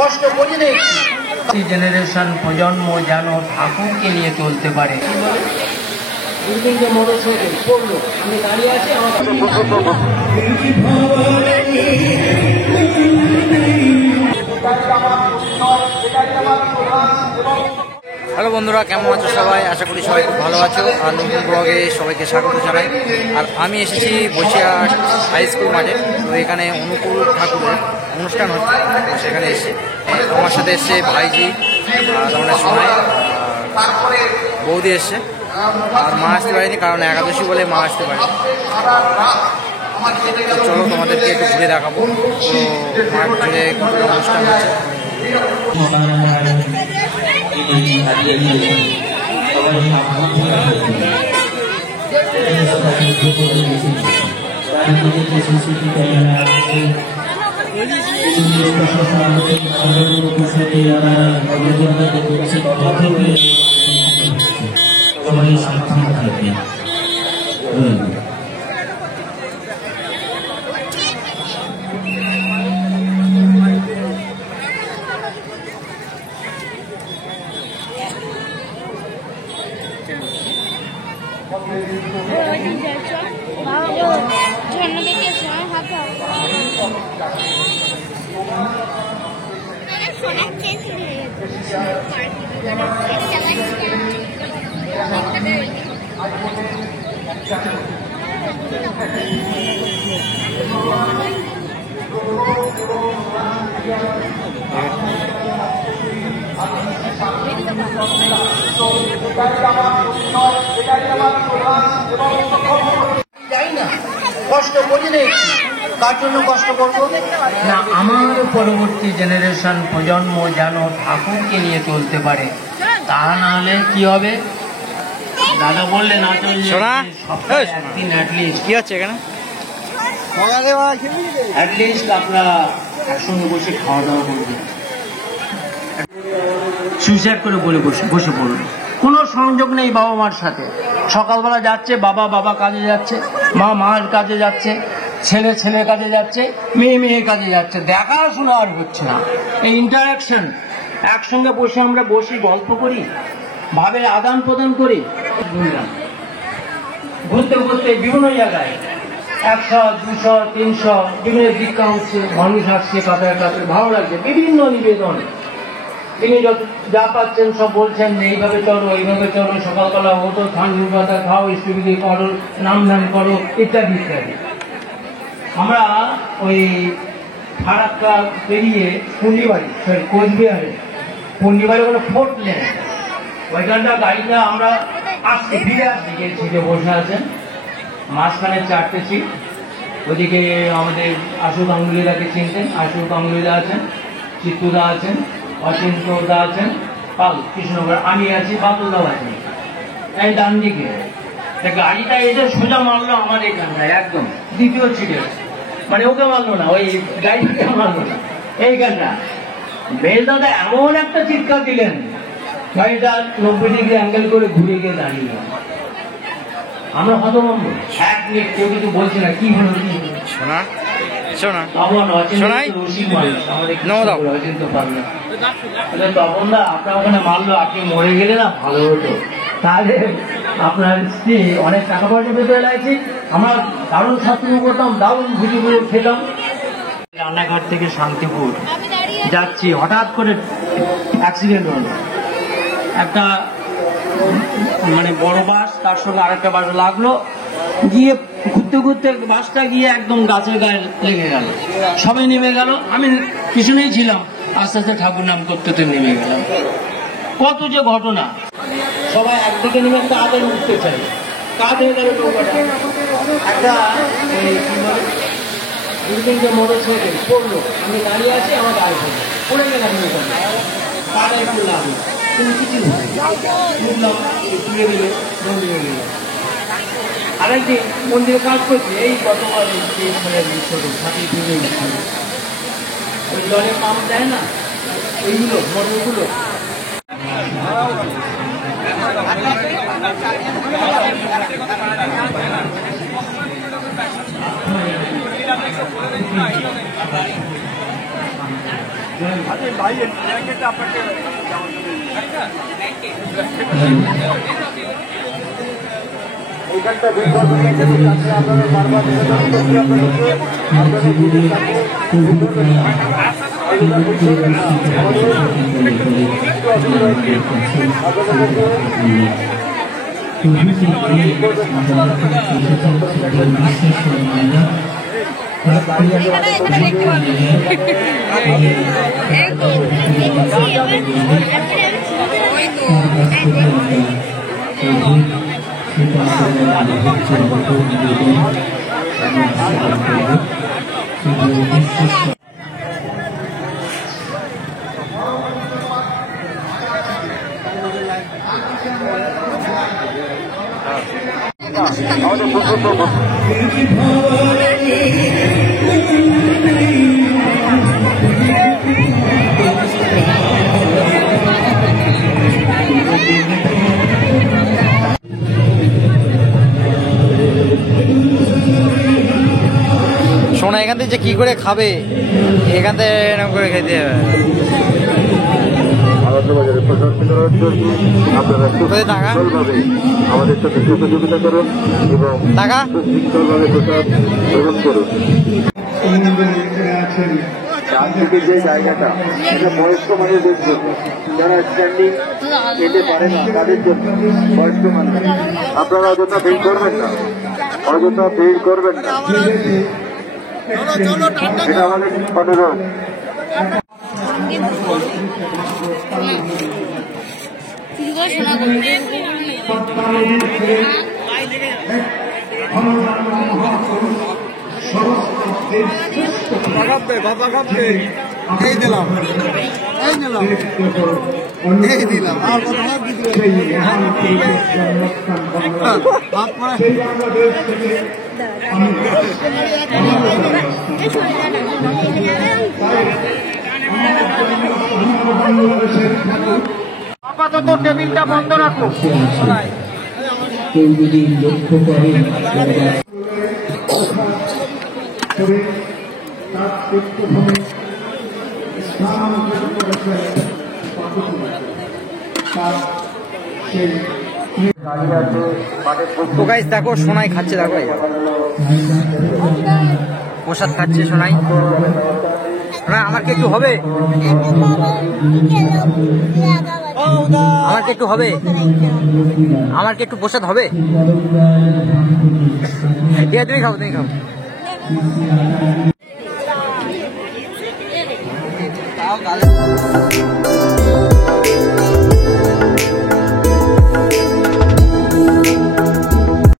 কষ্ট করি দেখছি জেনারেশন প্রজন্ম যেন ঠাকুরকে নিয়ে চলতে পারে। মোটরসাইকেল পড়লো, আমি দাঁড়িয়ে আছি হ্যালো বন্ধুরা, কেমন আছো সবাই? আশা করি সবাই খুব ভালো আছো। আর নতুন ব্লগে সবাইকে স্বাগত জানাই। আর আমি এসেছি বসিরহাট হাই স্কুল মাঠে। তো এখানে অনুকূল ঠাকুরের অনুষ্ঠান হচ্ছে, সেখানে এসে আমার সাথে এসছে ভাইজি, আমাদের সোনাই, বৌদি এসছে। আর মা আসতে পারেনি, কারণ একাদশী বলে মা আসতে পারেনি। চলো তোমাদেরকে একটু ঘুরে দেখাবো তো মাঠ জুড়ে অনুষ্ঠান হচ্ছে। যাই না, কষ্ট করি দেখছি, কার জন্য কষ্ট করবো না? আমার পরবর্তী জেনারেশন প্রজন্ম যেন ঠাকুরকে নিয়ে চলতে পারে, তা না হলে কি হবে? দাদা বললেন একদিন কি হচ্ছে এখানে? অ্যাটলিস্ট আপনারা একসঙ্গে বসে খাওয়া দাওয়া করবেন। সুইসাইড করে বসে পড়ুন, কোনো সংযোগ নেই বাবা মার সাথে। সকালবেলা যাচ্ছে বাবা কাজে যাচ্ছে, মার কাজে যাচ্ছে, ছেলে কাজে যাচ্ছে, মেয়ে কাজে যাচ্ছে, দেখাশোনা আর হচ্ছে না। এই ইন্টারাকশন, একসঙ্গে বসে আমরা গল্প করি, ভাবের আদান প্রদান করি। ঘুরতে বিভিন্ন জায়গায় 100, 200, 300 বিভিন্ন দীক্ষা হচ্ছে, মানুষ আসছে কাতার, ভালো লাগছে। বিভিন্ন নিবেদন তিনি যা পাচ্ছেন সব বলছেন, এইভাবে চলো, এইভাবে চলো, সকালবেলা হতো, ঠান্ডা পাতা খাও, স্ত্রীকে করো, নাম করো, ইত্যাদি। আমরা ওই ফারাক্কা পেরিয়ে কোচবিহারে ওখানে ফোর্ট লেন, ওইখানটা গাড়িটা আমরা ফিরে আসছি, যে সিটে বসে আছেন, মাঝখানে 4টে সিট। ওদিকে আমাদের আশু গাঙ্গুলিদাকে চিনতেন, আশু গাঙ্গুলিদা আছেন, চিত্তুদা আছেন, অচিন্তদা আছেন, পাল কৃষ্ণগড়, আমি আছি, বাতুলদাও আছেন। এই ডান দিকে গাড়িটা এসে সোজা মারলো আমার এইখানটায়, একদম দ্বিতীয় সিটে। মানে ওকে মারলো না, ওই গাড়িটাকে মারলো না, এইখানটা। বেলদাদা এমন একটা চিৎকার দিলেন, গাড়িটা 90 ডিগ্রি অ্যাঙ্গেল করে ঘুরে গিয়ে দাঁড়িয়ে। আমরা হতভম্ব, 1 মিনিট কেউ কিছু বলছে না, কি হলো তপন দা আপনার ওখানে মারলো, আপনি মরে গেলে না ভালো হতো, তাহলে আপনার স্ত্রী অনেক টাকা পয়সা পেতে লাগছে। আমরা দারুণ সৎসঙ্গ করতাম, দারুণ ভুজিগুলো খেতাম। রান্নাঘাট থেকে শান্তিপুর যাচ্ছি, হঠাৎ করে অ্যাক্সিডেন্ট হলো। একটা মানে বড় বাস, তার সঙ্গে আরেকটা বাস লাগলো, গিয়ে ঘুরতে বাসটা গিয়ে একদম গাছের গায়ে লেগে গেল, সবাই নেমে গেল। আমি পিছনেই ছিলাম, আস্তে আস্তে ঠাকুর নাম করতে নেমে গেলাম। কত যে ঘটনা, সবাই একদিকে নেমে একটা আদর উঠতে চাই, কাজ হয়ে গেল একটা মোটরসাইকেল পড়লো, আমি দাঁড়িয়ে আছি, আমার গায়ে পড়ে গেলাম, পাড়ায় একটু লাগলো, কোনো কিছু উঠলাম, তুলে দিলে মন্দিরে গেলাম। আরেকদিন মন্দিরে কাজ করছি, এই গতবার ছোট ছাতি তুলে ওই জলে পাম্প দেয় না, ওইগুলো মোটরগুলো এইখানটা ভিড় করবেন না, কিন্তু যাতে আপনারা বারবার নিবেদন করছি আপনাদেরকে, আপনারা ভিড়ে থাকে ভিড় করবেন না। এগুলো ভিড় করবেন না, আমাদের একটু অসুবিধা হচ্ছে আপনাদেরকে। শোনা এখান থেকে যে কি করে খাবে, এখান থেকে এরকম করে খেতে হবে। আনন্দবাজারের প্রশাসন আপনারা সুশৃঙ্খলভাবে আমাদের সাথে সহযোগিতা করুন এবং সুশৃঙ্খলভাবে প্রসাদ গ্রহণ করুন। ডান দিকে যে জায়গাটা এটা বয়স্ক মানুষদের জন্য, যারা স্ট্যান্ডিং যেতে পারে না তাদের জন্য বয়স্ক মানুষ। আপনারা অযথা ভিড় করবেন না, অযথা ভিড় করবেন না, এটা আমাদের অনুরোধ। আপাতত টেবিলটা বন্ধ রাখো। কেউ যদি লক্ষ্য করে তো গাইস দেখো সোনাই খাচ্ছে, দেখো প্রসাদ খাচ্ছে সোনাই। না আমার কি একটু হবে, আমার কি একটু হবে, আমার কি একটু প্রসাদ হবে? ঠিক আছে তুমি খাও, তুমি খাও।